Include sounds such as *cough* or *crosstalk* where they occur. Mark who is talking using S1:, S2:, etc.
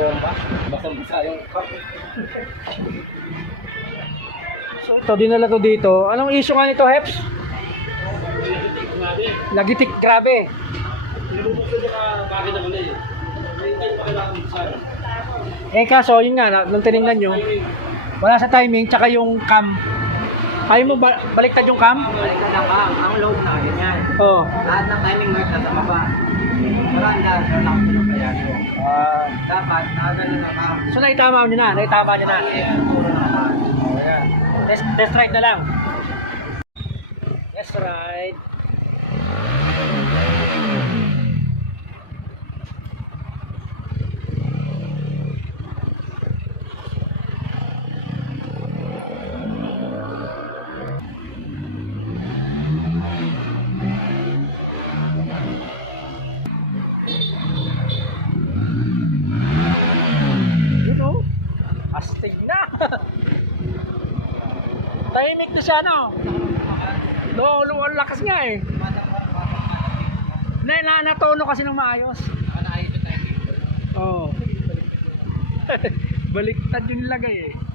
S1: bomba. Basang-basa yung cup.
S2: So ito, dinala to dito. Anong issue nga nito, Heps? Lagitik, grabe.
S1: Pinubuksan niya ka bakit naman eh. Hindi pa kailangan.
S2: Eh kaso, yun nga, na- nung tinignan nyo, wala sa timing, tsaka yung cam. Ayaw mo ba- baliktad yung cam?
S1: Baliktad ang cam. Ang loob na, ganyan.
S2: Oo.
S1: Lahat ng timing mark nasa baba. Pero ang lahat, lang ko kaya.
S2: Ah.
S1: Dapat, nakagano na cam.
S2: so naitama nyo na, naitama nyo na. Test, test ride na lang. Test ride. Yun oh. Astig na. *laughs* Tahimik na siya, no? No, ang lakas nga eh. Na, na, natono kasi ng maayos. Oo. *laughs* Baliktad yung lagay eh.